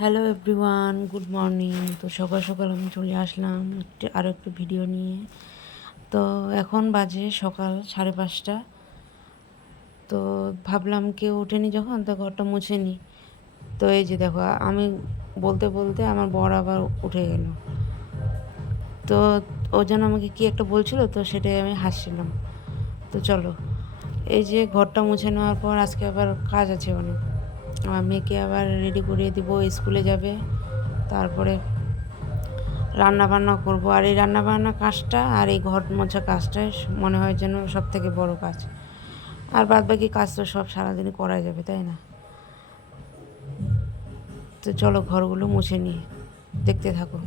Hello everyone good morning তো সকাল সকাল আমি চলে আসলাম একটু আরও একটু ভিডিও নিয়ে। তো এখন বাজে সকাল সাড়ে পাঁচটা। তো ভাবলাম কেউ ওঠেনি যখন, তো ঘরটা মুছে নিই তো এই যে দেখো, আমি বলতে বলতে আমার বর আবার উঠে গেল। তো ও যেন আমাকে কি একটা বলছিল, তো সেটাই আমি হাসছিলাম। তো চলো, এই যে ঘরটা মুছে নেওয়ার পর আজকে আবার কাজ আছে অনেক। আমার মেয়েকে আবার রেডি করিয়ে দিব, স্কুলে যাবে। তারপরে রান্না বান্না করব। আর এই রান্না বান্না কাজটা আর এই ঘর মোছা কাজটাই মনে হয় যেন সব থেকে বড় কাজ। আর বাদ বাকি কাজ তো সব সারাদিনই করা যাবে, তাই না? তো চলো ঘরগুলো মুছে নিয়ে দেখতে থাকো।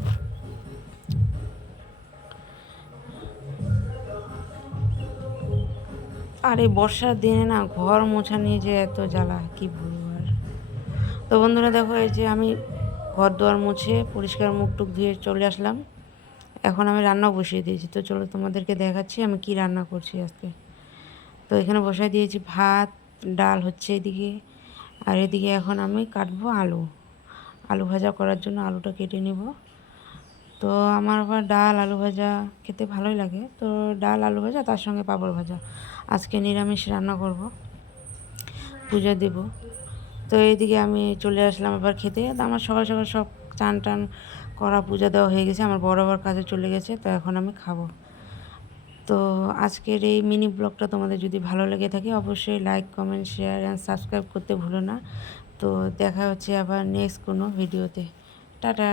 আর এই বর্ষার দিনে না ঘর মোছা নিয়ে যে এত জ্বালা, কি আর তো বন্ধুরা দেখো, এই যে আমি ঘর দুয়ার মুছে পরিষ্কার মুখ টুক ধুয়ে চলে আসলাম। এখন আমি রান্না বসিয়ে দিয়েছি। তো চলো তোমাদেরকে দেখাচ্ছি আমি কি রান্না করছি আজকে। তো এখানে বসাই দিয়েছি ভাত, ডাল হচ্ছে এদিকে। আর এদিকে এখন আমি কাটবো আলু। আলু ভাজা করার জন্য আলুটা কেটে নিব। তো আমার আবার ডাল, আলু ভাজা খেতে ভালোই লাগে। তো ডাল, আলু ভাজা, তার সঙ্গে পাঁপড় ভাজা। আজকে নিরামিষ রান্না করব। পুজো দেব। তো এইদিকে আমি চলে আসলাম আবার খেতে। তো আমার সকাল সকাল সব চান টান করা, পূজা দেওয়া হয়ে গেছে। আমার বড় আবার কাজে চলে গেছে, তো এখন আমি খাব। তো আজকের এই মিনি ব্লগটা তোমাদের যদি ভালো লেগে থাকে, অবশ্যই like comment share and subscribe করতে ভুলো না। তো দেখা হচ্ছে আবার নেক্সট কোনো ভিডিওতে টাটা!